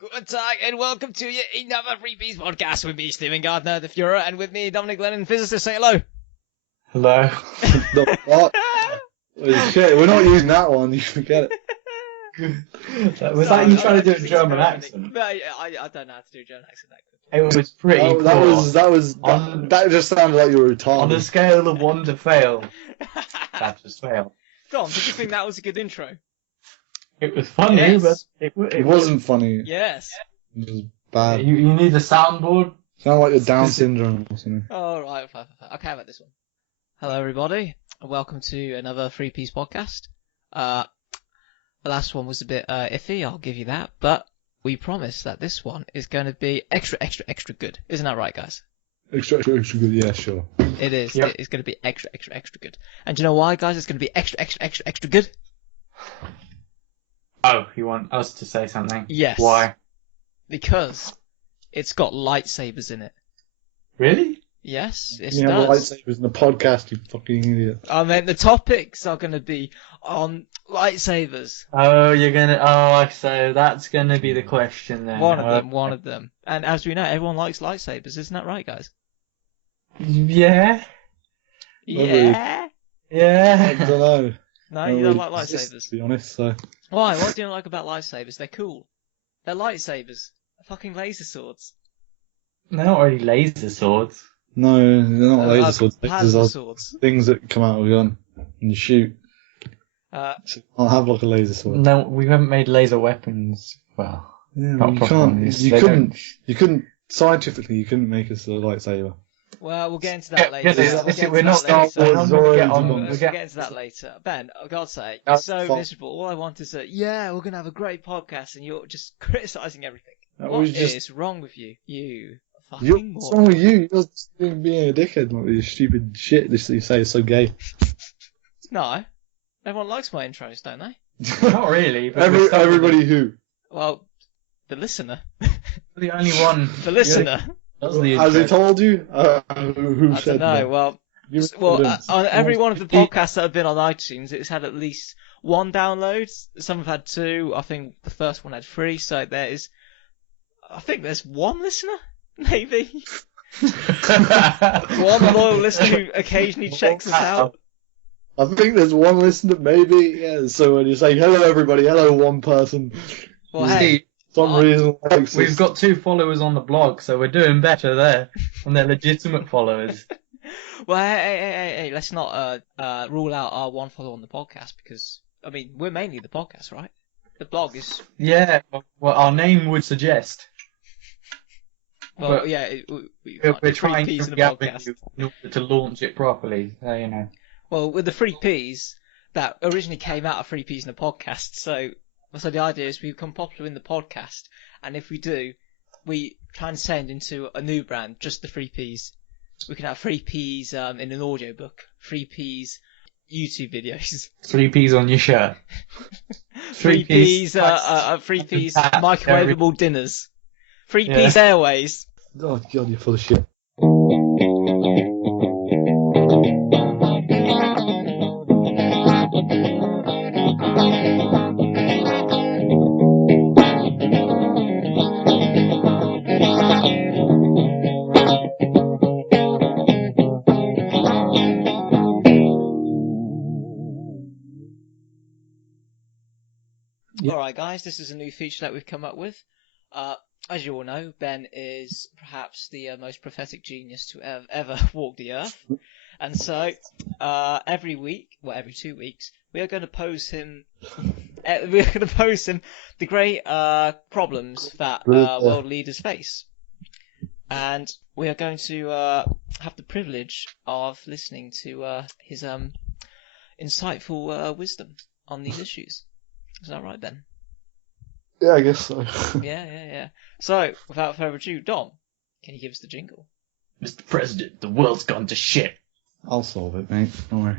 Good Tag, and welcome to yet another Free Peace podcast with me, Stephen Gardner, the Fuhrer, and with me, Dominic Lennon, physicist. Say hello. Hello. The what? Oh, shit, we're not using that one, you forget it. Was that you trying to do a German accent? I don't know how to do a German accent that quick. It was pretty poor. That just sounded like you were retarded. On a scale of 1 to fail, that just failed. Dom, did you think that was a good intro? It was funny, Yes. but It wasn't funny. Yes. It was bad. You need a soundboard? Sound like a Down syndrome or something. All right, fine. Okay, how about this one? Hello, everybody, and welcome to another Free Peace podcast. The last one was a bit iffy, I'll give you that, but we promise that this one is going to be extra good. Isn't that right, guys? Extra good, yeah, sure. It is. Yep. It's going to be extra good. And do you know why, guys? It's going to be extra good. Oh, you want us to say something? Yes. Why? Because it's got lightsabers in it. Really? Yes, it You have does. lightsabers in the podcast, you fucking idiot. I mean, the topics are going to be on lightsabers. So that's gonna be the question then. One of them. And as we know, everyone likes lightsabers. Isn't that right, guys? Yeah. Yeah. I Yeah. don't know. No, I you really don't like exist, lightsabers. to be honest, so. Why? What do you not like about lightsabers? They're cool. They're lightsabers. Fucking laser swords. They're not really laser swords. No, they're not laser swords. Plasma Lasers are swords. things that come out of a gun and you shoot. So I'll have like a laser sword. No, we haven't made laser weapons. Well, Yeah, not you proper can't. ones. You They couldn't. don't- You couldn't. Scientifically, you couldn't make us a lightsaber. Well, we'll get into that Yeah, later. yeah, We'll this get is- we're into not that later. Star Wars We'll Zords on- We'll we get into that later. Ben, for God's sake, you're That's so fine. miserable. All I want is that, yeah, we're going to have a great podcast, and you're just criticising everything. That What was is just- wrong with you? You fucking What's moron. wrong with you? You're just being a dickhead, like this stupid shit that you say is so gay. No. Everyone likes my intros, don't they? Not really. But we're still Everybody who, Well, the listener. the only one. The listener. Does the has he intro. told you? Who I said don't know. that? Well, Give us Well, evidence. on every one of the podcasts that have been on iTunes, it's had at least one download. Some have had two. I think the first one had three. So there's one listener, maybe. One loyal listener who occasionally checks us out. I think there's one listener, maybe. Yeah. So when you say hello, everybody, hello, one person, Well, hey, for some reason likes We've us. got 2 followers on the blog, so we're doing better there. And they're legitimate followers. hey, let's not rule out our one follower on the podcast because I mean we're mainly the podcast, right? The blog is Yeah, well, our name would suggest. well, But yeah. We're Three trying Ps to in a podcast. in order to launch it properly, so you know. Well, with the 3Ps, that originally came out of 3Ps in a podcast, so the idea is we become popular in the podcast, and if we do, we transcend into a new brand, just the 3Ps. We can have 3Ps in an audiobook, 3Ps YouTube videos, 3 P's on your shirt. 3Ps, 3Ps 3Ps hat, microwavable dinners, 3Ps Airways. Oh god, you're full of shit. Yeah. Alright guys, this is a new feature that we've come up with. As you all know, Ben is perhaps the most prophetic genius to have ever walked the earth. And so, every 2 weeks, we are going to pose him the great problems that world leaders face. And we are going to have the privilege of listening to his insightful wisdom on these issues. Is that right, Ben? Yeah, I guess so. Yeah. So, without further ado, Dom, can you give us the jingle? Mr. President, the world's gone to shit. I'll solve it, mate. Don't worry.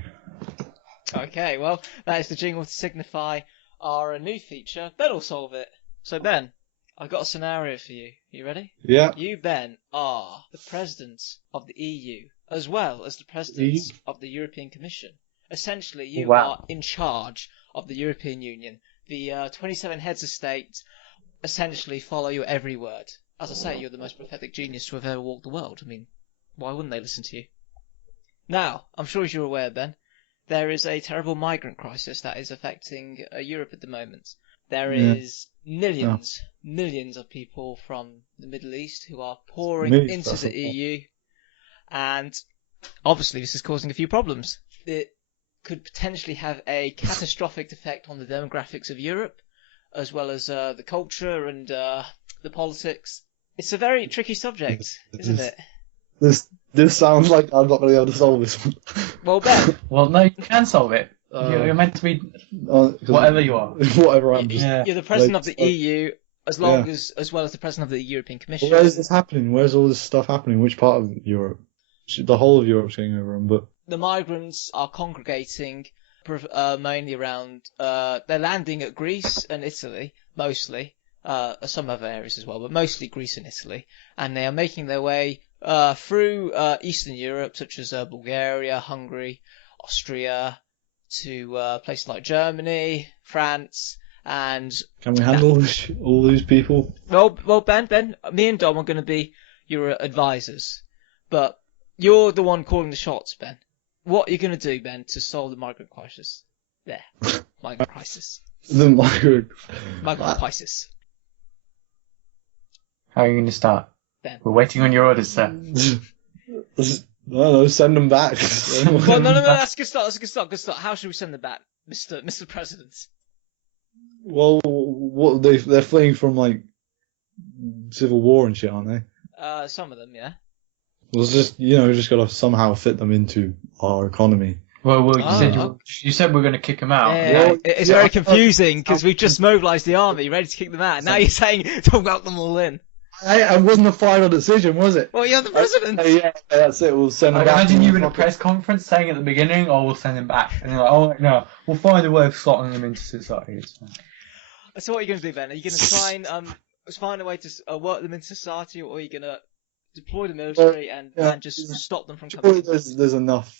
Okay, well, that is the jingle to signify our new feature. Ben will solve it. So, Ben, I've got a scenario for you. You ready? Yeah. You, Ben, are the President of the EU, as well as the President of the European Commission. Essentially, you Wow. are in charge of the European Union. The 27 heads of state essentially follow your every word. As I say, you're the most prophetic genius to have ever walked the world. I mean, why wouldn't they listen to you? Now, I'm sure as you're aware, Ben, there is a terrible migrant crisis that is affecting Europe at the moment. There is millions of people from the Middle East who are pouring into the EU, and obviously this is causing a few problems. It could potentially have a catastrophic effect on the demographics of Europe, as well as the culture and the politics. It's a very tricky subject, isn't it? This sounds like I'm not going to be able to solve this one. Well, Ben. Well, no, you can solve it. You're meant to be whatever you are. Whatever I'm just. You're the president of the EU, as well as the president of the European Commission. Where is this happening? Where's all this stuff happening? Which part of Europe? The whole of Europe's going over them, but the migrants are congregating mainly around. They're landing at Greece and Italy mostly. Some other areas as well, but mostly Greece and Italy, and they are making their way through Eastern Europe, such as Bulgaria, Hungary, Austria, to places like Germany, France, and... Can we handle all these people? Well, Ben, me and Dom are going to be your advisors, but you're the one calling the shots, Ben. What are you going to do, Ben, to solve the migrant crisis? There. Migrant crisis. The migrant crisis. How are you going to start? Ben. We're waiting on your orders, sir. No, send them back. Well, no, that's a good start. How should we send them back, Mr. President? Well, what they're fleeing from like civil war and shit, aren't they? Some of them, yeah. Well, it's just just gotta somehow fit them into our economy. Well, you said we're going to kick them out. Yeah, it's very confusing because we've just mobilised the army, ready to kick them out. And now you're saying to welcome them all in. It wasn't a final decision, was it? Well, you're the president. Yeah, that's it. We'll send them back. Imagine you in a press conference saying at the beginning, "Oh, we'll send them back," and you're like, "Oh no, we'll find a way of slotting them into society." It's fine. So what are you going to do, Ben? Are you going to try and find a way to work them into society, or are you going to deploy the military and just stop them from coming? There's enough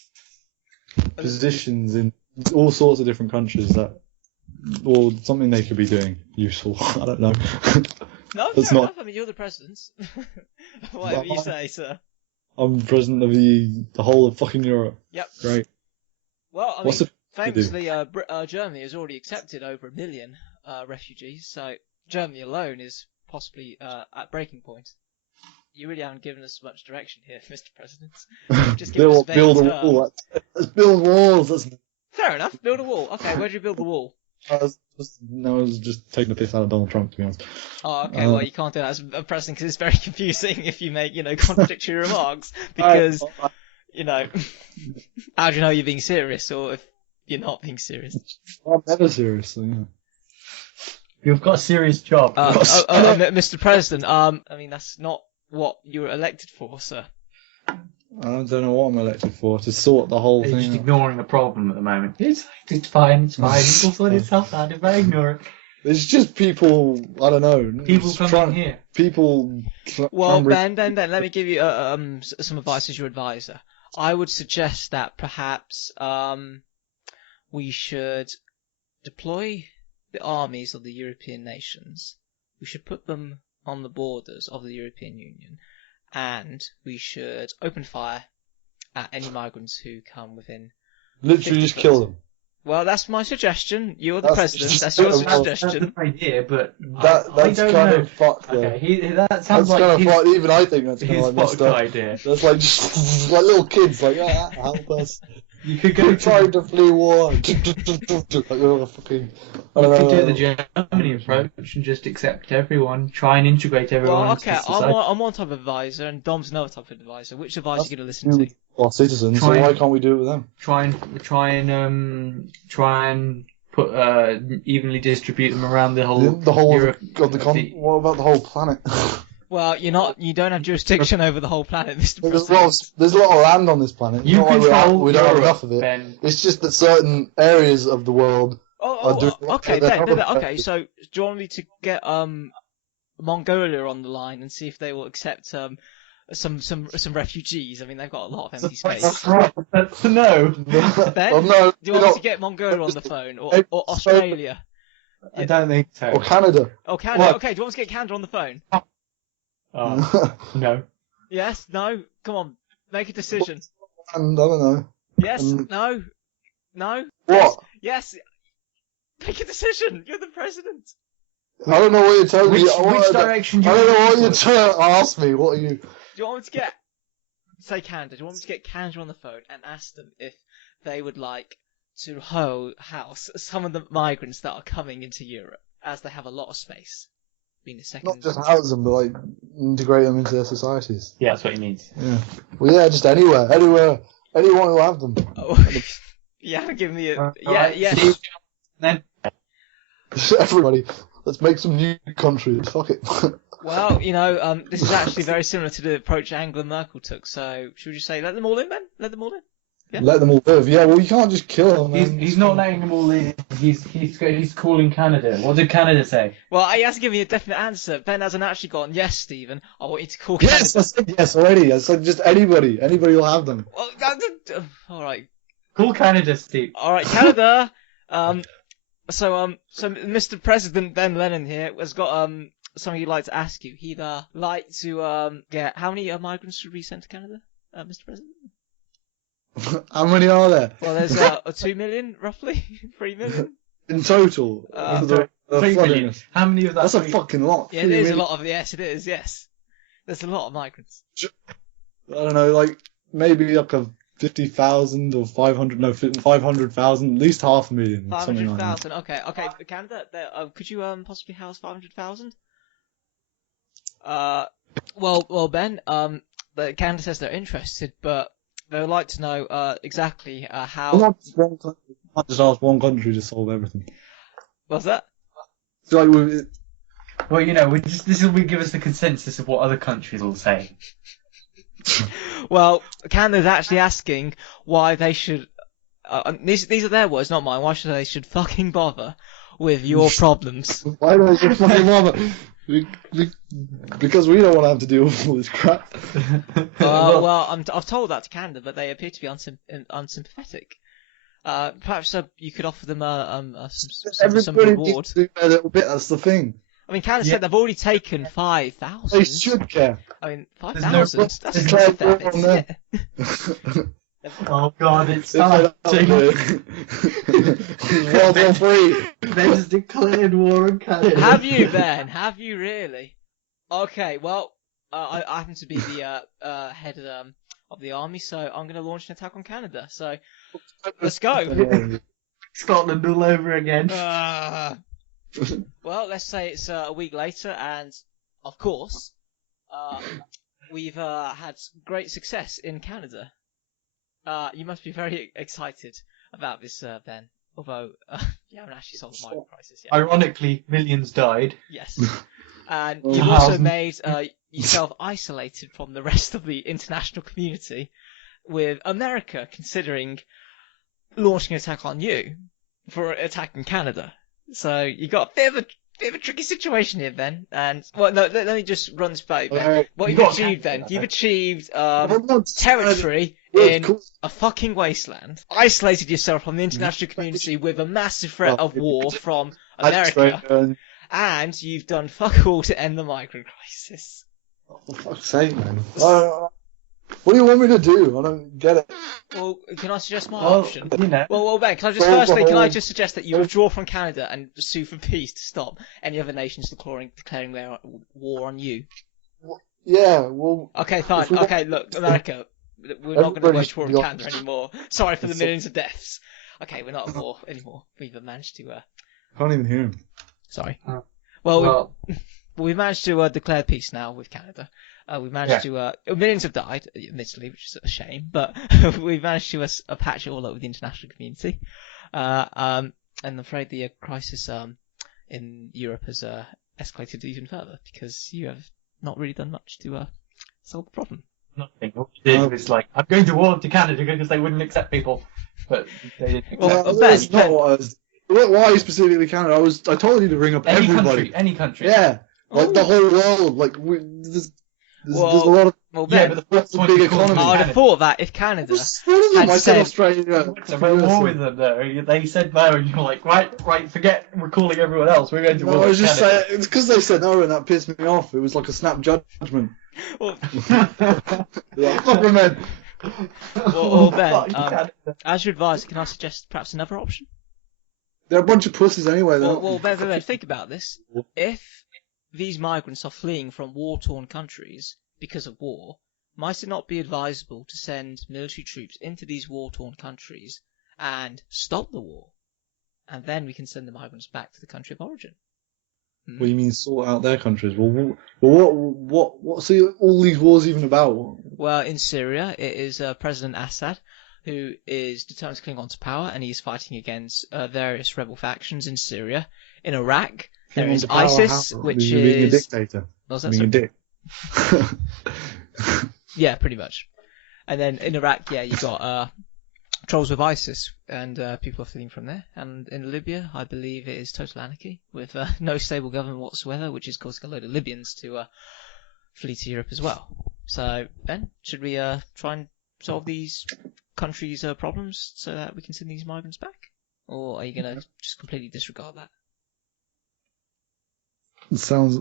positions in all sorts of different countries or something they could be doing useful. I don't know. No, fair enough. I mean, you're the president. Whatever you say, sir. I'm president of the whole of fucking Europe. Yep. Great. Well, I mean, famously, Germany has already accepted over 1 million refugees, so Germany alone is possibly at breaking point. You really haven't given us much direction here, Mr. President. Just build a wall. Let's build walls. Fair enough. Build a wall. Okay, where'd you build the wall? I was just taking the piss out of Donald Trump, to be honest. Oh, okay. Well, you can't do that as a president because it's very confusing if you make, contradictory remarks. Because, how do you know you're being serious or if you're not being serious? I'm never serious. So, yeah. You've got a serious job. Mr. President, I mean, that's not what you were elected for, sir. I don't know what I'm elected for, to sort the whole thing He's just out. ignoring the problem at the moment. It's fine. It'll sort itself out if I ignore it. It's just people, I don't know. People coming here. People... Well, Ben, let me give you some advice as your advisor. I would suggest that perhaps we should deploy the armies of the European nations. We should put them on the borders of the European Union. And we should open fire at any migrants who come within... Literally just kill them. Well, that's my suggestion. You're the president. That's your suggestion. That's an idea, but that's kind of fucked. Okay, that sounds like kind of fucked. Even I think that's kind his of like messed up. idea. That's like just like little kids, like help us. You could go We're trying to flee war. Like, oh, fucking. I don't know. You could do the Germany approach and just accept everyone, try and integrate everyone. Well, okay, I'm one type of advisor, and Dom's another type of advisor. Which advisor are you going to listen to? Our citizens. So why can't we do it with them? Try and put evenly distribute them around the whole Europe of the continent. What about the whole planet? Well, you don't have jurisdiction over the whole planet, Mr. President. There's a lot of land on this planet. You control we don't have Europe, enough of it. Ben. It's just that certain areas of the world okay, Ben, okay, so do you want me to get Mongolia on the line and see if they will accept some refugees? I mean, they've got a lot of empty space. No. Ben, no, do you want me to get Mongolia on the phone or Australia? I don't think so. Or Canada. Oh, Canada. What? Okay, do you want us to get Canada on the phone? No. Yes? No? Come on, make a decision. And I don't know. Yes? Um, No? No? What? Yes? Make a decision. You're the president. I don't know what you're telling me. Which direction do I you don't know what want you're to trying to ask me. What are you? Do you want me to get... Say Canada. Do you want me to get Canada on the phone and ask them if they would like to house some of the migrants that are coming into Europe, as they have a lot of space? Being the second... Not just house them, but like integrate them into their societies. Yeah, that's what he means. Yeah. Well, yeah, just anywhere. Anyone will have them. Oh, you haven't given me a... Yeah. Then Everybody. Let's make some new countries. Fuck it. Well, this is actually very similar to the approach Angela Merkel took, so should we just say let them all in, then? Let them all in? Yeah. Let them all live. Yeah, well, you can't just kill them. Man. he's not letting them all in. He's calling Canada. What did Canada say? Well, he hasn't given me a definite answer. Ben hasn't actually gone, yes, Stephen, I want you to call Canada. Yes, I said yes already. I said just anybody. Anybody will have them. Well, alright. Call Canada, Steve. Alright, Canada. So Mr. President Ben Lennon here has got something he'd like to ask you. He'd like to get how many migrants should we send to Canada, Mr. President? How many are there? Well, there's 2 million, roughly 3 million. In total? Uh, the 3 flooding. million. How many of that? That's a fucking lot. Yeah, 3 it is a million. lot of. Yes, it is. Yes, there's a lot of migrants. I don't know, like maybe like a 50,000 or 500. No, 500,000. At least 500,000. Something like that. 500,000. Okay. Canada, could you possibly house 500,000? Well, Ben, Canada says they're interested, but they would like to know exactly how. Not just one country. Not just ask one country to solve everything. What's that? It's like with, Well, this will give us the consensus of what other countries will say. Well, Canada's actually asking why they should. These are their words, not mine. Why should they should fucking bother with your problems? why don't you fucking bother? Because we don't want to have to deal with all this crap. Well, I've told that to Canada, but they appear to be unsympathetic. Perhaps you could offer them some Everybody reward. needs to do their little bit. That's the thing. I mean, Canada Yeah. said they've already taken 5,000. They should care. I mean, There's 5,000? no- That's there's a fair no bit, on isn't there. it? Oh God, it's World starting. War Free. They've declared war on Canada. Have you, Ben? Have you really? Okay, well, I happen to be the head of the army, so I'm going to launch an attack on Canada. So let's go. Scotland all over again. Well, let's say it's a week later, and of course, we've had great success in Canada. You must be very excited about this, Ben. Although you haven't actually solved the migrant crisis yet. Ironically, millions died. Yes. And Oh, you've also thousands. made yourself isolated from the rest of the international community, with America considering launching an attack on you for attacking Canada. So you got a bit of a tricky situation here, Ben. And well, no, let me just run this by you, Ben. Alright, What you you've got achieved, Canada. Ben? You've achieved Territory. territory in a fucking wasteland. Isolated yourself from the international community with a massive threat of war from America. And you've done fuck all to end the migrant crisis. For fuck's sake, man. What do you want me to do? I don't get it. Well, can I suggest my Well, option? you know. Well, Ben, can I just Solve the firstly, can I whole- just suggest that you withdraw from Canada and sue for peace to stop any other nations declaring their war on you? Yeah, well, Okay, fine. If we- Okay, look, America, we're not going to Everybody wage war should in be Canada anymore. Sorry for the It's- millions of deaths. Okay, we're not at war anymore. We've managed to, can't even hear him. sorry. Oh. Well, we've managed to declare peace now with Canada. We've managed to, millions have died, admittedly, which is a shame, but we've managed to patch it all up with the international community. And I'm afraid the crisis in Europe has escalated even further because you have not really done much to solve the problem. Nothing. All you did was like, I'm going to war to Canada because they wouldn't accept people. But they didn't accept Well, them. Ben, That's not what I was. Why specifically Canada? I told you to bring up Any everybody. country, any country. Yeah, like Oh. the whole world. Like there's There's a lot of Well, Yeah, Ben, but the first one big you called economy. I would have Canada. thought that if Canada Just one of them. had I said said, Australia. To have war with them, though. They said no, and you're like, right, forget recalling everyone else. We're going to No, war I with was just Canada. saying, it's because they said no, and that pissed me off. It was like a snap judgment. well, Like, fuck them, man. well, Ben, Fuck Canada. as your advisor, can I suggest perhaps another option? They're a bunch of pussies anyway. Well, Ben, think about this. If these migrants are fleeing from war-torn countries because of war, might it not be advisable to send military troops into these war-torn countries and stop the war? And then we can send the migrants back to the country of origin. What do you mean sort out their countries? Well, what's all these wars even about? Well, in Syria, it is President Assad who is determined to cling on to power, and he's fighting against various rebel factions in Syria. In Iraq, there is ISIS, which You're being a is... dictator. What's that, Being a sorry? dick. Yeah, pretty much. And then in Iraq, yeah, you've got troubles with ISIS, and people are fleeing from there. And in Libya, I believe it is total anarchy, with no stable government whatsoever, which is causing a load of Libyans to flee to Europe as well. So, Ben, should we try and solve these countries' problems so that we can send these migrants back? Or are you going to just completely disregard that? It sounds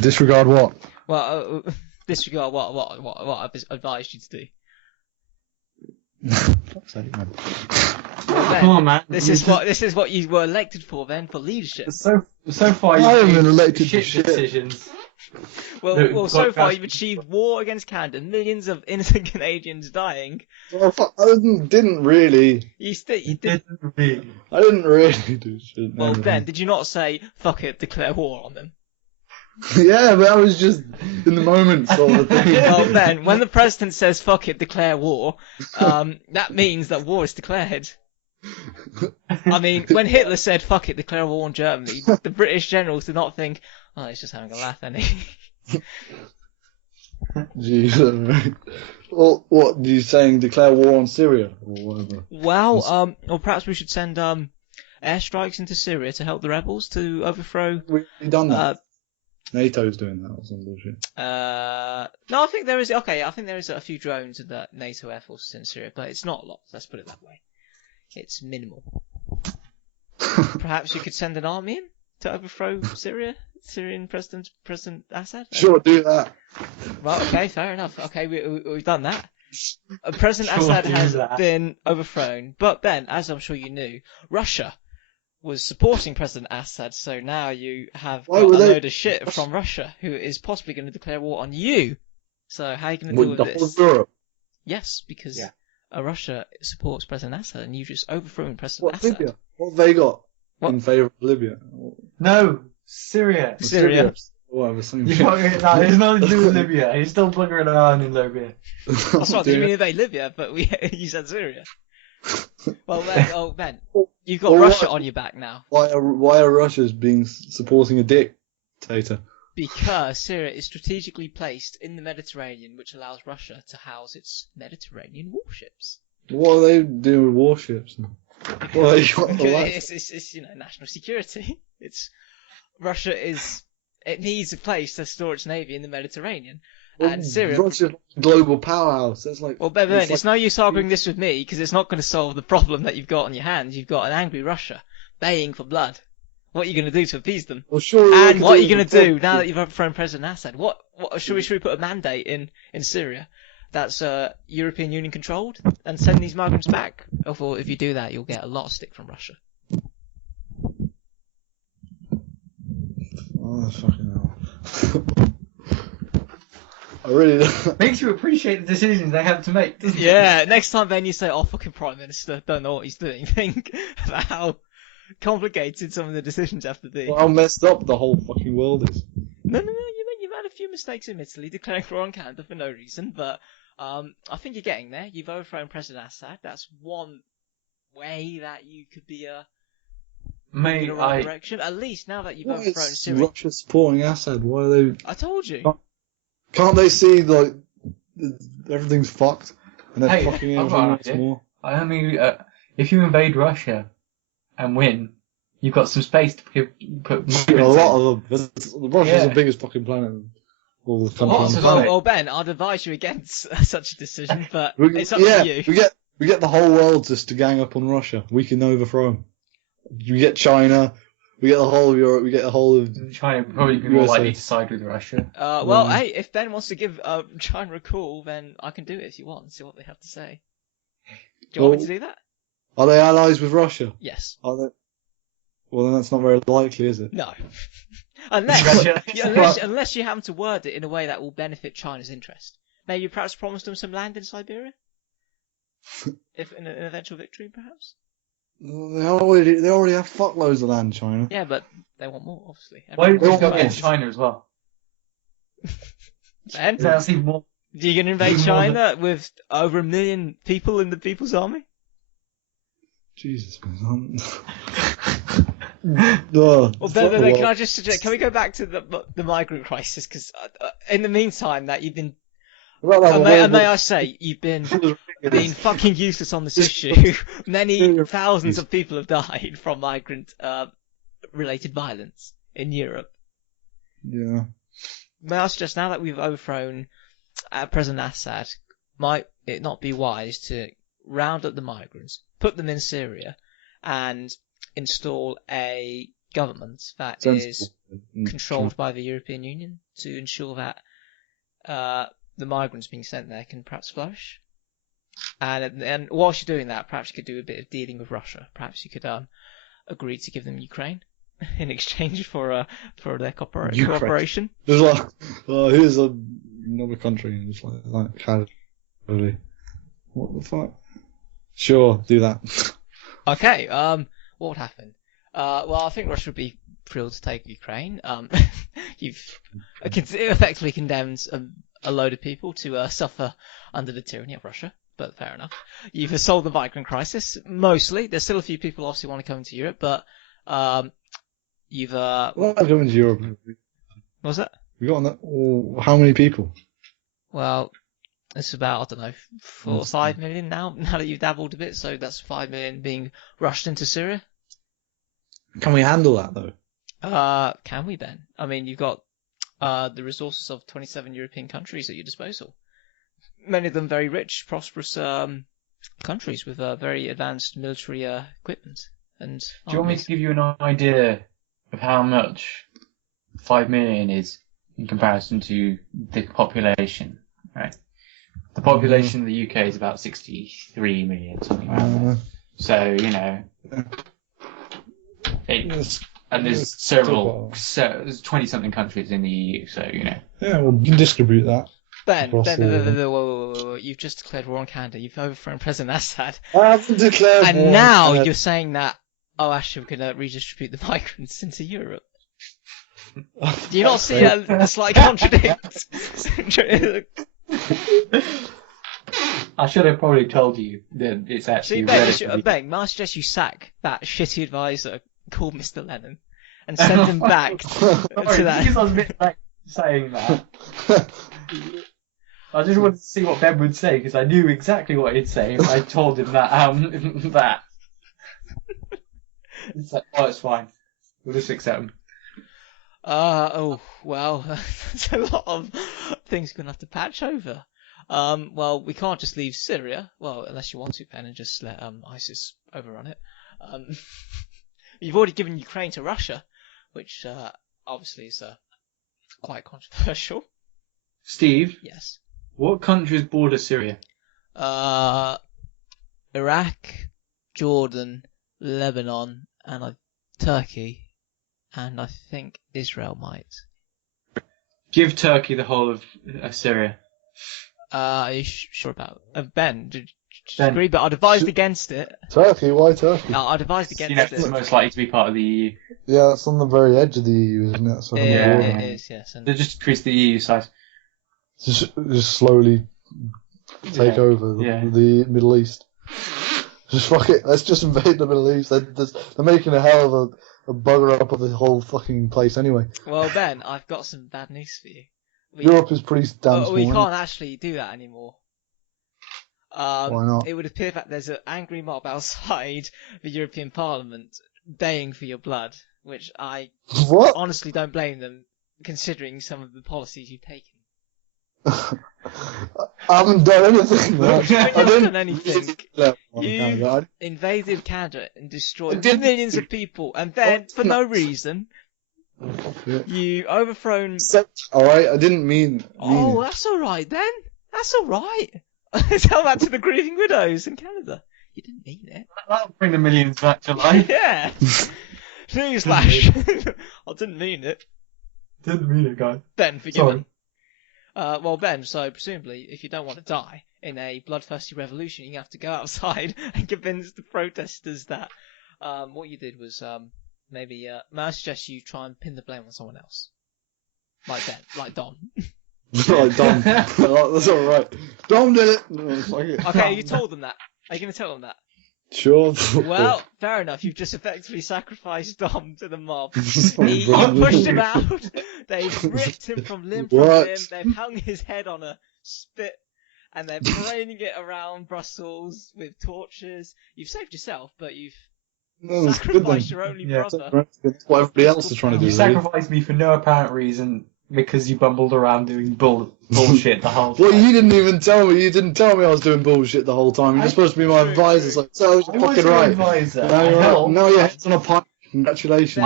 disregard what? Well, disregard what I've advised you to do. Fuck's sake, man. Well, Ben, Come on, man. This is what you were elected for, then, for leadership. So far, I haven't you've been made elected to shit shit. decisions. Well, so far podcast- you've achieved war against Canada, millions of innocent Canadians dying. Well, fuck, I didn't really. You did. I didn't really do shit. Well, no. Ben, did you not say fuck it, declare war on them? Yeah, but I was just in the moment sort of thing. Well, Ben, when the president says fuck it, declare war, that means that war is declared. I mean, when Hitler said fuck it, declare war on Germany, the British generals did not think, oh, he's just having a laugh, isn't he? Jeez. Well, what are you saying? Declare war on Syria or whatever? Well, or perhaps we should send airstrikes into Syria to help the rebels to overthrow. We've done that. NATO's doing that or some bullshit. No, I think there is. Okay, I think there is a few drones in the NATO air forces in Syria, but it's not a lot. Let's put it that way. It's minimal. Perhaps you could send an army in to overthrow Syrian President Assad. Sure, do that. Well, okay, fair enough. Okay, we've done that. President Sure, Assad do has that. been overthrown, but then, as I'm sure you knew, Russia was supporting President Assad, so now you have Why got a were they- load of shit from Russia, who is possibly going to declare war on you. So how are you going to deal With with the whole this? of Europe. Yes, because Yeah. Russia supports President Assad, and you've just overthrown President What, Assad. Libya? What have they got What? in favour of Libya? No, Syria. Syria. Whatever, same You shit. no, there's nothing to do with Libya. He's still buggering around in Libya. That's right, didn't mean invade Libya, but you said Syria. Well, Ben, Ben, you've got Well, Russia what- on your back now. Why are Russia's supporting a dictator? Because Syria is strategically placed in the Mediterranean, which allows Russia to house its Mediterranean warships. What are they doing with warships? Well, they got the lights. It's national security. Russia needs a place to store its navy in the Mediterranean, and Syria. Russia's a global powerhouse. That's like. Well, Ben, it's it's no use arguing this with me because it's not going to solve the problem that you've got on your hands. You've got an angry Russia baying for blood. What are you going to do to appease them? Well, surely they And could what are you going it to do with- now that you've overthrown President Assad? What should we put a mandate in Syria that's European Union controlled and send these migrants back? Or if you do that, you'll get a lot of stick from Russia. Oh, fucking hell. I really. Makes you appreciate the decisions they have to make, doesn't it? Yeah, next time then you say, oh, fucking Prime Minister, don't know what he's doing. Think about how complicated some of the decisions have to be. How messed up the whole fucking world is. No, you've had a few mistakes in Italy, declaring war on Canada for no reason, but I think you're getting there. You've overthrown President Assad. That's one way that you could be moving in Mate, the right direction. At least now that you've Why overthrown is Syria. Russia supporting Assad? Why are they? I told you. Can't they see like everything's fucked and they're Hey, fucking I've got everything an else idea. more? I mean, if you invade Russia and win, you've got some space to put A migrants in. lot of them. Russia's Yeah. the biggest fucking planet. all the countries on the Well, planet. Ben, I'd advise you against such a decision, but it's up Yeah, to you. we get the whole world just to gang up on Russia. We can overthrow them. We get China. We get the whole of Europe. We get the whole of. China would probably be more USA. likely to side with Russia. Well, hey, if Ben wants to give China a call, then I can do it if you want. See what they have to say. Do you want me to do that? Are they allies with Russia? Yes. Are they? Well, then that's not very likely, is it? No. unless you happen to word it in a way that will benefit China's interest. Maybe perhaps promise them some land in Siberia? If in an eventual victory, perhaps? They already have fuckloads of land, China. Yeah, but they want more, obviously. Why Everyone would wants we go more. against China as well? Ben, That's even more. you going to invade even more China with over 1 million people in the People's Army? Jesus, man. Oh, Well, Ben, can I just suggest? Can we go back to the migrant crisis? Because in the meantime, that you've been, and may I say, you've been fucking useless on this issue. Many thousands of people have died from migrant related violence in Europe. Yeah. May I suggest, now that we've overthrown President Assad, might it not be wise to round up the migrants, put them in Syria, and install a government that is controlled by the European Union to ensure that the migrants being sent there can perhaps flourish? And whilst you're doing that, perhaps you could do a bit of dealing with Russia. Perhaps you could agree to give them Ukraine in exchange for their cooperation. Just like, here's another country, and just like casually. What the fuck? Sure, do that. Okay. What would happen? Well, I think Russia would be thrilled to take Ukraine. You've effectively condemned a load of people to suffer under the tyranny of Russia, but fair enough. You've solved the migrant crisis, mostly. There's still a few people obviously want to come into Europe, but you've... Well, I'm going to Europe. What was that? We got on that. Oh, how many people? Well, it's about, I don't know, 4 or 5 million now that you've dabbled a bit, so that's 5 million being rushed into Syria. Can we handle that, though? Can we, Ben? I mean, you've got the resources of 27 European countries at your disposal. Many of them very rich, prosperous countries with very advanced military equipment. And Do you want me to give you an idea of how much 5 million is in comparison to the population, right? The population of the UK is about 63 million, something around there. So, you know, and there's there's 20-something countries in the EU, so, you know. Yeah, well, you can distribute that. Ben, whoa, you've just declared war on Canada. You've overthrown President Assad. I haven't declared war. And now you're saying that, actually, we're going to redistribute the migrants into Europe. Do you not see a slight contradict? I should have probably told you that it's actually... Ben, may I suggest you sack that shitty advisor called Mr. Lennon and send him back to that... Because I was a bit like saying that. I just wanted to see what Ben would say, because I knew exactly what he'd say if I told him that. That. It's like, oh, it's fine. We'll just accept him. Well, there's a lot of things we're going to have to patch over. Well, we can't just leave Syria. Well, unless you want to, Ben, and just let ISIS overrun it. You've already given Ukraine to Russia, which obviously is quite controversial. Steve? Yes. What countries border Syria? Iraq, Jordan, Lebanon, and Turkey, and I think Israel might. Give Turkey the whole of Syria. Are you sure about Ben? Did you Ben. agree? But I'd advised against it. Turkey? Why Turkey? No, I'd advised against It's it. most likely to be part of the EU. Yeah, that's on the very edge of the EU, isn't it? So Yeah, it is, yes. And They just increase the EU size. just slowly take over the Middle East. Just fuck it. Let's just invade the Middle East. They're making a hell of a bugger up of the whole fucking place anyway. Well, Ben, I've got some bad news for you. Europe is pretty damn small. We can't actually do that anymore. Why not? It would appear that there's an angry mob outside the European Parliament baying for your blood, which I What? honestly don't blame them. considering some of the policies you've taken. I haven't done anything, man. You I haven't didn't done anything. You invaded Canada and destroyed millions of people, and then, for no reason, you overthrown... Alright, I didn't mean Oh, it. that's alright then. That's alright. Tell that to the grieving widows in Canada. You didn't mean it. That'll bring the millions back to life. Yeah. Newsflash. I didn't mean it. Didn't mean it, guys. Ben, forgiven. Well, Ben, so presumably, if you don't want to die in a bloodthirsty revolution, you have to go outside and convince the protesters that what you did was maybe. May I suggest you try and pin the blame on someone else, like Ben, like Dom. Like Dom. That's alright. Dom did it! No, fuck it. Okay, you told them that. Are you going to tell them that? Sure. Well, fair enough. You've just effectively sacrificed Dom to the mob. Oh, He pushed him out. They've ripped him from limb from limb. They've hung his head on a spit, and they're parading it around Brussels with torches. You've saved yourself, but you've sacrificed your only brother. That's what everybody else is trying to do. You sacrificed me for no apparent reason because you bumbled around doing bullshit the whole time. Well, you didn't even tell me. You didn't tell me I was doing bullshit the whole time. You're supposed to be my advisor. It's like, so I was fucking right. Advisor. No, your head's on a pint. Congratulations.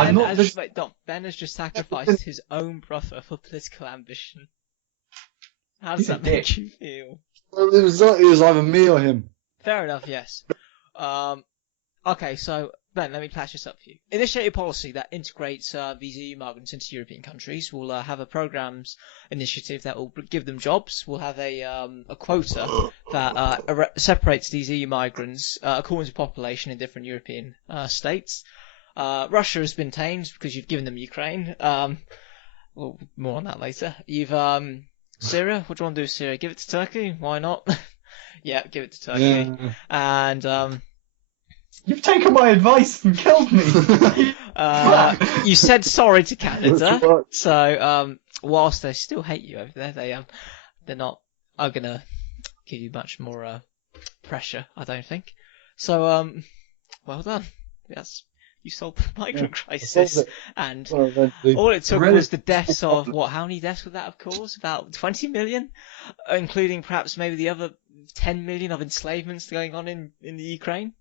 Ben has just sacrificed his own brother for political ambition. How does that make you feel? Well, it was either me or him. Fair enough, yes. Okay, so Ben, let me patch this up for you. Initiate a policy that integrates these EU migrants into European countries. We'll have a programs initiative that will give them jobs. We'll have a quota that separates these EU migrants according to population in different European states. Russia has been tamed because you've given them Ukraine. Well, more on that later. You've Syria. What do you want to do with Syria? Give it to Turkey? Why not? Yeah, give it to Turkey. Yeah. And you've taken my advice and killed me. You said sorry to Canada, so whilst they still hate you over there, they're not gonna give you much more pressure, I don't think. So well done. Yes, you solved the migrant crisis, and all it took was the deaths of how many deaths would that have caused? About 20 million, including perhaps maybe the other 10 million of enslavements going on in the Ukraine.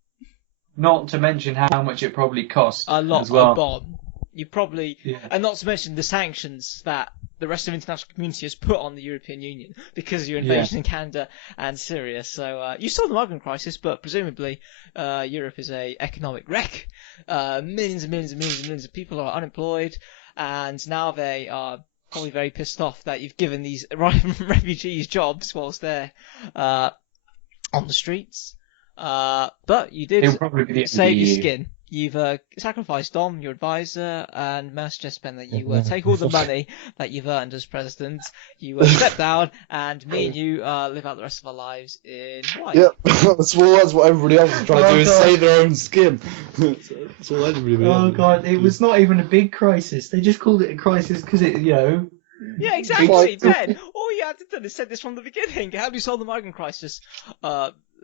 Not to mention how much it probably cost a lot as well. Of bomb. You probably, and not to mention the sanctions that the rest of the international community has put on the European Union because of your invasion in Canada and Syria. So you saw the migrant crisis, but presumably Europe is a economic wreck. Millions and millions and millions and millions of people are unemployed, and now they are probably very pissed off that you've given these refugees jobs whilst they're on the streets. But you did save your skin. You've sacrificed Dom, your advisor, and may I suggest, Ben, that you take all the money that you've earned as president, you step down, and me and you live out the rest of our lives in Hawaii. Yep, that's what everybody else is trying to do, is save their own skin. That's all everybody Oh god, it was not even a big crisis. They just called it a crisis because it, Yeah, exactly, Ben. All you had to do is said this from the beginning. How do you solve the migrant crisis?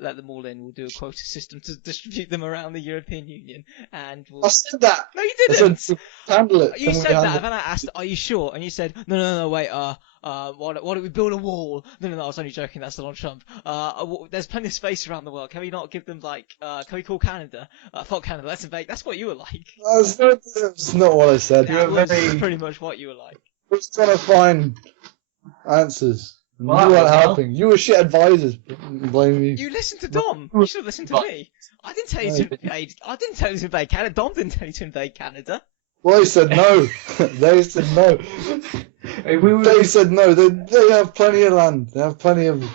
Let them all in. We'll do a quota system to distribute them around the European Union, and we'll... I said that. No, you didn't. I said, handle it. You said that, and then I asked, "Are you sure?" And you said, "No, wait. Why don't we build a wall?" No, I was only joking. That's Donald Trump. There's plenty of space around the world. Can we not give them can we call Canada? Fuck Canada. Let's invade. That's what you were like. That's not what I said. That was pretty much what you were like. I was trying to find answers. Well, you weren't helping. You were shit advisors. Blame me. You listened to Dom. You should have listened to me. I didn't tell you to invade. I didn't tell you to invade Canada. Dom didn't tell you to invade Canada. Well, they said no. They said no. They said no. They have plenty of land. They have plenty of...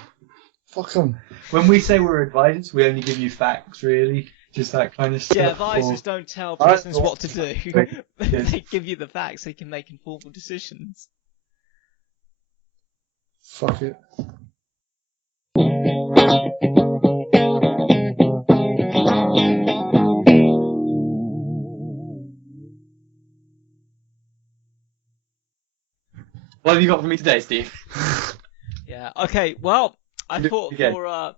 Fuck them. When we say we're advisors, we only give you facts, really. Just that kind of stuff. Yeah, advisors don't tell presidents what to do. They give you the facts so you can make informed decisions. Fuck it. What have you got for me today, Steve? Yeah, okay, well, I thought for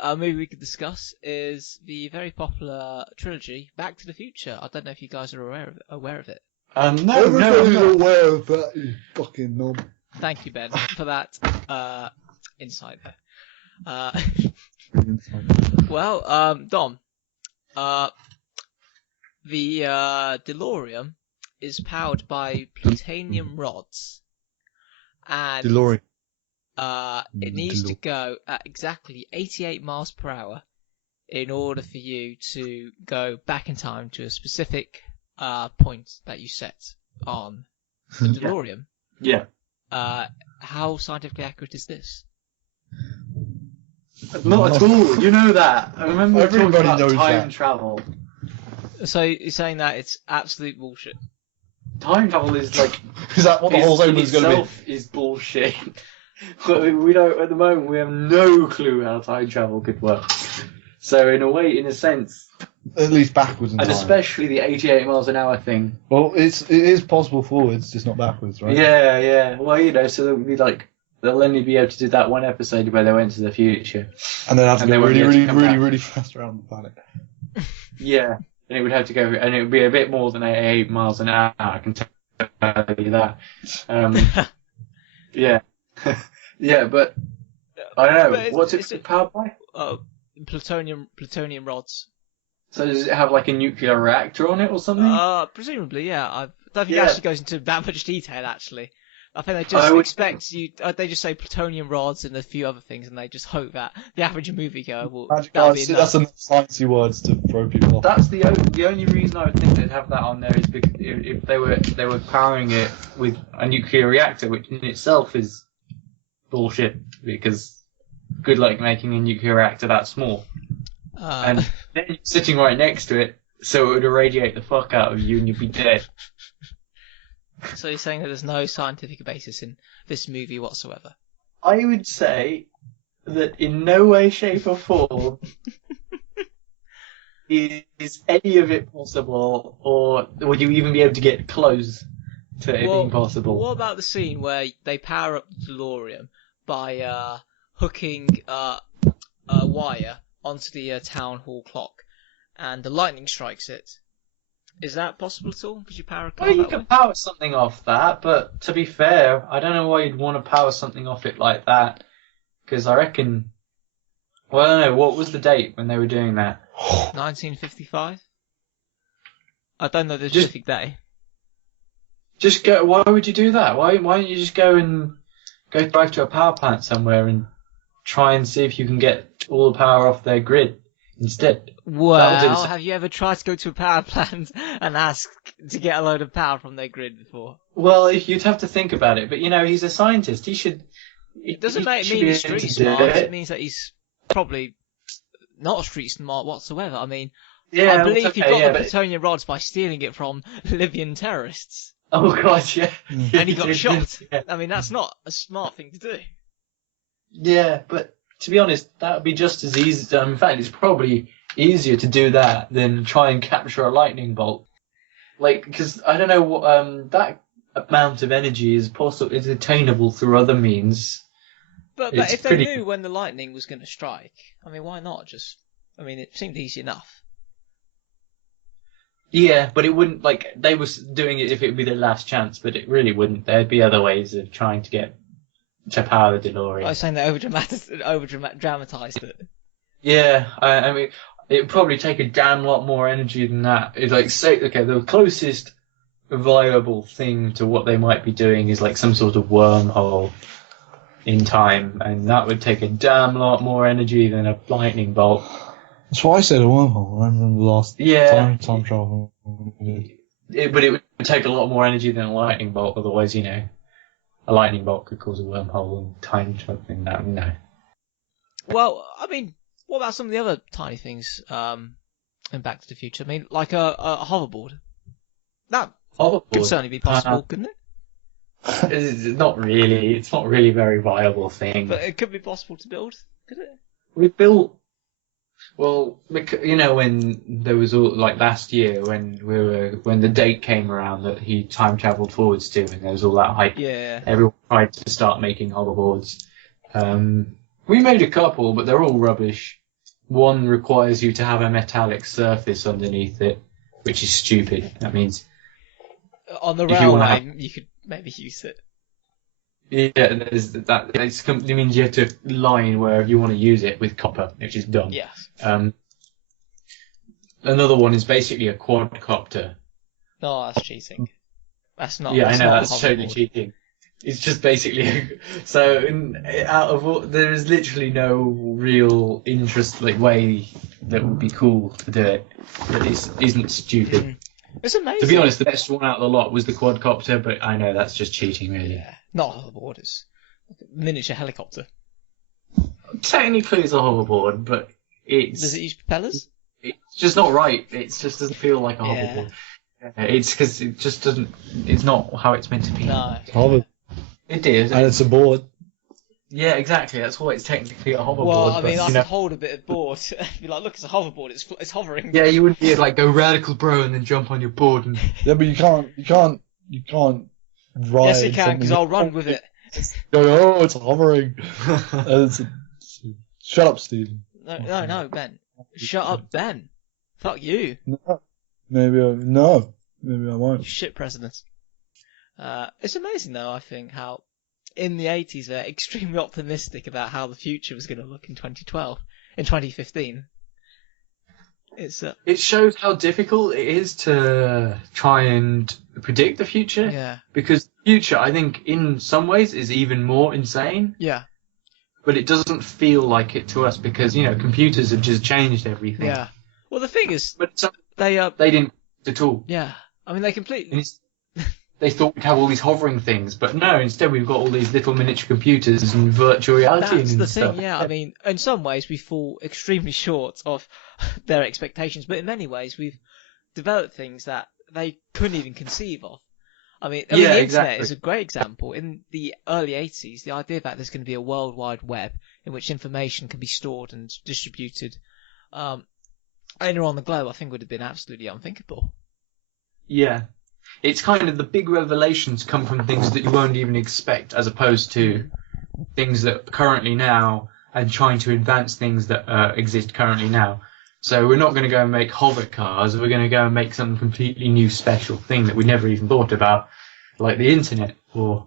a movie we could discuss is the very popular trilogy Back to the Future. I don't know if you guys are aware of it. No, Everybody's no. aware of that, you fucking knob. Thank you, Ben, for that insight there. Well, Dom, the DeLorean is powered by plutonium rods, and DeLorean. it needs to go at exactly 88 miles per hour in order for you to go back in time to a specific point that you set on the DeLorean. Yeah. How scientifically accurate is this? Not at all. You know that. I remember Everybody talking about knows time that. travel. So you're saying that it's absolute bullshit? Time travel is like Is that what the whole in thing was going to be? itself is bullshit. But we don't at the moment. We have no clue how time travel could work. So in a sense, At least backwards in and time. especially the 88 miles an hour thing. Well, it is possible forwards, just not backwards, right? Yeah. Well, so they'll be like they'll only be able to do that one episode where they went to the future. And then have to And go they won't be really, able to really, come really, back. really fast around the planet. Yeah, and it would have to go, and it would be a bit more than 88 miles an hour. I can tell you that. Yeah, yeah, but I don't know. But What's it powered by? Plutonium rods. So does it have like a nuclear reactor on it or something? Presumably, yeah. I don't think Yeah. it actually goes into that much detail. Actually, I think they just I would- expect you. They just say plutonium rods and a few other things, and they just hope that the average moviegoer will. Magic That'll guys, be enough. that's enough sciencey words to throw people off. That's the only reason I would think they'd have that on there is because if they were powering it with a nuclear reactor, which in itself is bullshit because good luck making a nuclear reactor that small. And then you're sitting right next to it, so it would irradiate the fuck out of you and you'd be dead. So you're saying that there's no scientific basis in this movie whatsoever? I would say that in no way, shape or form is any of it possible, or would you even be able to get close to it being possible? What about the scene where they power up the DeLorean by hooking a wire onto the town hall clock, and the lightning strikes it? Is that possible at all? Could you power a car Well, you that can way? power something off that, but to be fair, I don't know why you'd want to power something off it like that, because I reckon... Well, I don't know, what was the date when they were doing that? 1955? I don't know the Just- specific day. Just go. Why would you do that? Why don't you just go drive to a power plant somewhere and try and see if you can get all the power off their grid instead? Well, have you ever tried to go to a power plant and ask to get a load of power from their grid before? Well, you'd have to think about it, but he's a scientist. He should. It doesn't mean should he's be able street to do smart. it. It means that he's probably not street smart whatsoever. I mean, Yeah, I believe it's he okay, got yeah, the but- plutonium rods by stealing it from Libyan terrorists, Oh god, yeah. and he got shot. Yeah. I mean, that's not a smart thing to do. Yeah, but to be honest, that would be just as easy. In fact, it's probably easier to do that than try and capture a lightning bolt. Like, because I don't know what that amount of energy is possible, is attainable through other means. But It's if they pretty- knew when the lightning was going to strike, I mean, why not just? I mean, it seemed easy enough. Yeah, but it wouldn't, like, they were doing it if it would be their last chance, but it really wouldn't. There'd be other ways of trying to power the DeLorean. I was saying they over-dramatized it. Yeah, I mean, it would probably take a damn lot more energy than that. It's like, say, okay, the closest viable thing to what they might be doing is like some sort of wormhole in time, and that would take a damn lot more energy than a lightning bolt. That's why I said a wormhole. I remember the last Yeah. time travel. But it would take a lot more energy than a lightning bolt, otherwise, a lightning bolt could cause a wormhole and time traveling that, no. Well, I mean, what about some of the other tiny things in Back to the Future? I mean, like a hoverboard. That could certainly be possible, couldn't it? It's not really a very viable thing. But it could be possible to build, could it? We built, well, when there was all, like last year when the date came around that he time travelled forwards to, and there was all that hype. Yeah. Everyone tried to start making hoverboards. We made a couple, but they're all rubbish. One requires you to have a metallic surface underneath it, which is stupid. That means On the If you wanna railway, you could maybe use it. Yeah, there's that. It means you have to line wherever you want to use it with copper, which is dumb. Yes. Another one is basically a quadcopter. No, that's cheating. That's not. Yeah, that's I know, not a that's totally hoverboard. cheating. It's just basically out of all, there is literally no real interest way that would be cool to do it. That isn't stupid. It's amazing. To be honest, the best one out of the lot was the quadcopter, but I know that's just cheating, really. Yeah, not a hoverboard. It's like a miniature helicopter. Technically, it's a hoverboard, but Does it use propellers? it's just not right. It just doesn't feel like a hoverboard. It's because it just doesn't. It's not how it's meant to be. No. Hover. It is. And it's a board. Yeah, exactly. That's why it's technically a hoverboard. Well, I mean, but, I you know, could hold a bit of board. Be like, look, it's a hoverboard. It's hovering. yeah, you wouldn't be like go radical bro and then jump on your board and. Yeah, but you can't ride. Yes, you can, something- because I'll run with it. Go, oh, it's hovering. Shut up, Stephen. No, Ben. Shut up, Ben. Fuck you. No. Maybe I won't. Shit president. It's amazing, though, I think, how in the 80s they're extremely optimistic about how the future was going to look in 2015. It shows how difficult it is to try and predict the future. Yeah. Because the future, I think, in some ways, is even more insane. Yeah. But it doesn't feel like it to us because, computers have just changed everything. Yeah. Well, the thing is, But they didn't at all. Yeah. I mean, they completely. They thought we'd have all these hovering things, but no, instead we've got all these little miniature computers and virtual reality That's and the stuff. thing, yeah. I mean, in some ways we fall extremely short of their expectations, but in many ways we've developed things that they couldn't even conceive of. I mean, the internet exactly. is a great example. In the early 80s, the idea that there's going to be a World Wide Web in which information can be stored and distributed anywhere on the globe, I think would have been absolutely unthinkable. Yeah. It's kind of the big revelations come from things that you won't even expect, as opposed to things that currently now and trying to advance things that exist currently now. So we're not going to go and make hover cars. We're going to go and make some completely new special thing that we never even thought about, like the internet. Or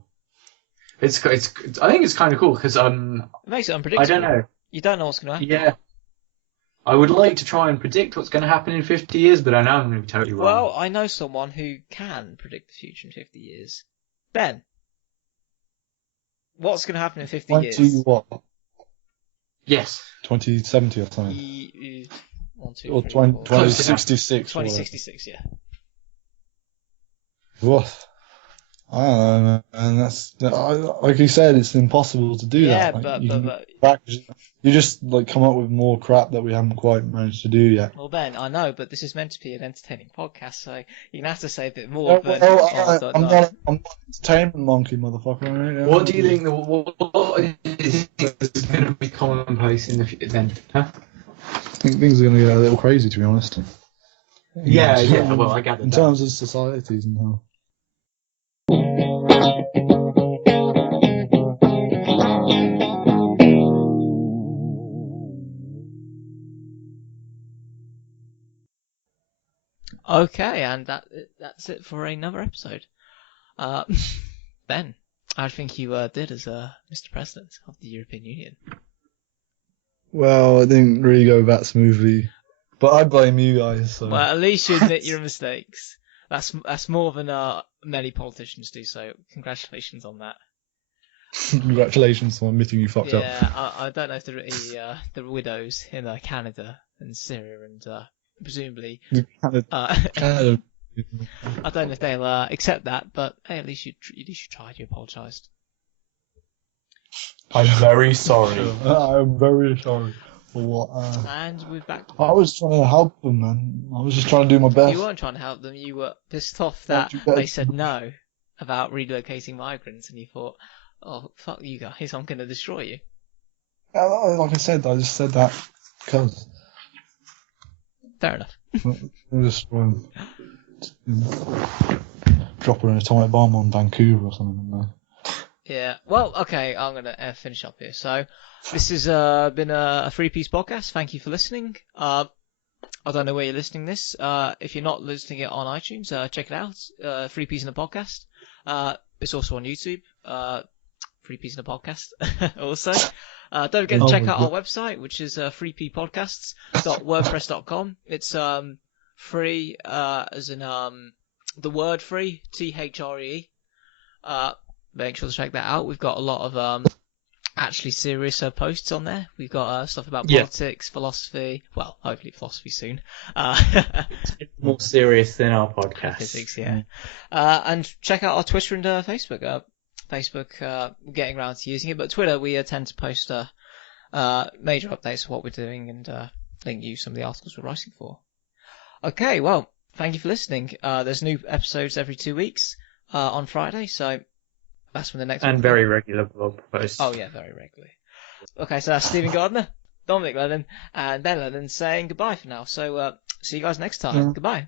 I think it's kind of cool because It makes it unpredictable. I don't know. You don't know what's going to happen. Yeah. I would like to try and predict what's going to happen in 50 years, but I know I'm going to be totally wrong. Well, I know someone who can predict the future in 50 years. Ben, what's going to happen in 50 years? 20 what? Yes. 2070 or something. One, two, Or three, four. 2066. 2066, yeah. What? I don't know, man. That's like you said, it's impossible to do Yeah, that. but you just come up with more crap that we haven't quite managed to do yet. well, Ben, I know, but this is meant to be an entertaining podcast, so you're gonna have to say a bit more. I'm not an entertainment monkey, motherfucker. Right? What do you think? What is going to be commonplace in the future then? Huh? I think things are going to get a little crazy, to be honest. Yeah. Well, I gathered in that. terms of societies and how. Okay, and that's it for another episode. Ben, I think you did as Mr. President of the European Union. Well, it didn't really go that smoothly, but I blame you guys. So. Well, at least you admit your mistakes. That's more than many politicians do. So congratulations on that. Congratulations on admitting you fucked up. Yeah, I don't know if there are any the widows in Canada and Syria and presumably. Canada. I don't know if they'll accept that, but hey, at least you tried. You apologised. I'm very sorry. I'm very sorry for what. And we're back. I was trying to help them, man. I was just trying to do my best. You weren't trying to help them. You were pissed off that they said no about relocating migrants, and you thought, "Oh, fuck you guys! I'm going to destroy you." Like I said, I just said that because. Fair enough. Just drop an atomic bomb on Vancouver or something. Yeah. Well, okay. I'm going to finish up here. So, this has been a three-piece podcast. Thank you for listening. I don't know where you're listening this. If you're not listening it on iTunes, check it out. Free Peas in a Podcast. It's also on YouTube. Free Peas in a Podcast. Also, don't forget to check out our website, which is freepodcasts.wordpress.com. It's free, as in the word free, THRE. Make sure to check that out. We've got a lot of actually serious posts on there. We've got stuff about politics, philosophy. Well, hopefully philosophy soon. It's more serious than our podcast. Physics, yeah. And check out our Twitter and Facebook. Facebook, we're getting around to using it, but Twitter, we tend to post major updates of what we're doing and link you some of the articles we're writing for. Okay, well, thank you for listening. There's new episodes every 2 weeks on Friday, so that's when the next one. And very regular blog posts. Oh yeah, very regularly. Okay, so that's Stephen Gardner, Dominic Lennon, and Ben Lennon saying goodbye for now. So see you guys next time. Goodbye.